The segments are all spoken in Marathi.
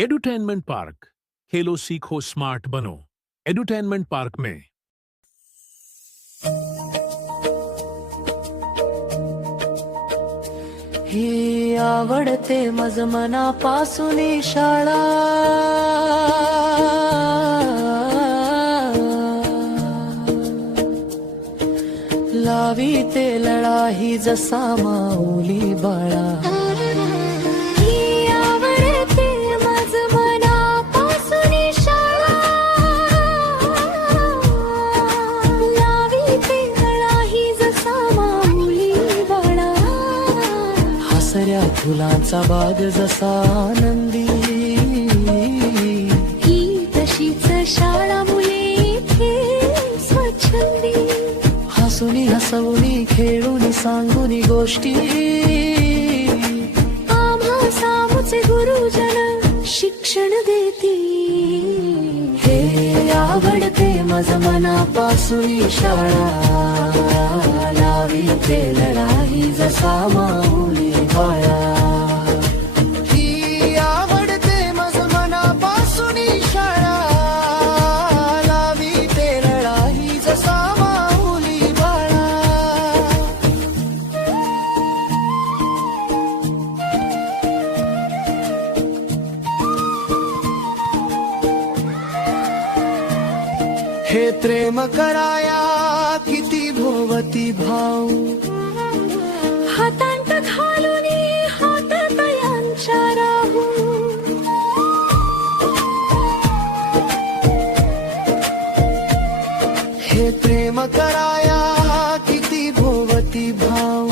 एडुटेनमेंट पार्क, खेलो सीखो स्मार्ट बनो। एडुटेनमेंट पार्क में ही आवडते मज मनापासून शाळा, लावी ते लळा ही जसा माऊली बाळा। हसऱ्या फुलांचा बाग जसा आनंदी, ही तशीच शाळा मुले इथे स्वच्छंदी। हसुनी हसवुनी खेळूनी सांगुनी गोष्टी, आम्हा सामुचे गुरुजन शिक्षण देती। हे आवडते मज मनापासून शाळा, लावी ते लढाई जसा माऊली बाळा। ही आवडते मज मनापासून शाळा, लावी ते लढाई जसा माऊली बाळा। हे प्रेम कराया किती भोवती भाव, हातांत घालून हात तयांच्या राहू। हे प्रेम कराया किती भोवती भाव,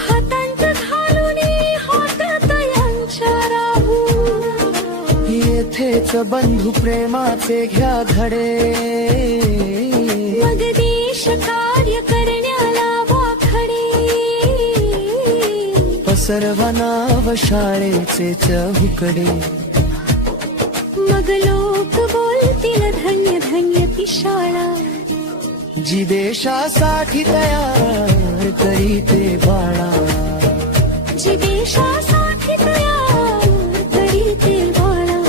हातांत घालून हात तयांच्या राहू। येथेच बंधू प्रेमाचे घ्या धडे, मग देश कार्य करण्याला वाखडे। पसरवनाव शाळेचे चहुकडे, मग लोक बोलतील धन्य धन्य ती शाळा। जी देशासाठी तयार करीते बाळा, जी देशासाठी तयार करीते बाळा।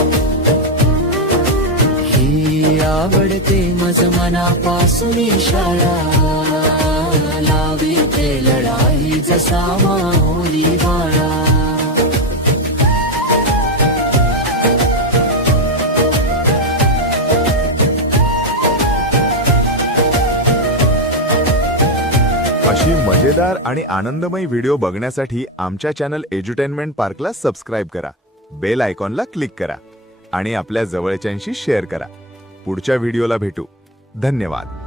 ही आवडते मज मनापासून शाळा, लावी ते लढाई जसा माऊली बाळा। अशी मजेदार आणि आनंदमय व्हिडिओ बघण्यासाठी आमच्या चॅनल एज्युटेनमेंट पार्कला सबस्क्राईब करा, बेल आयकॉनला क्लिक करा आणि आपल्या जवळच्यांशी शेअर करा। पुढच्या व्हिडिओला भेटू। धन्यवाद।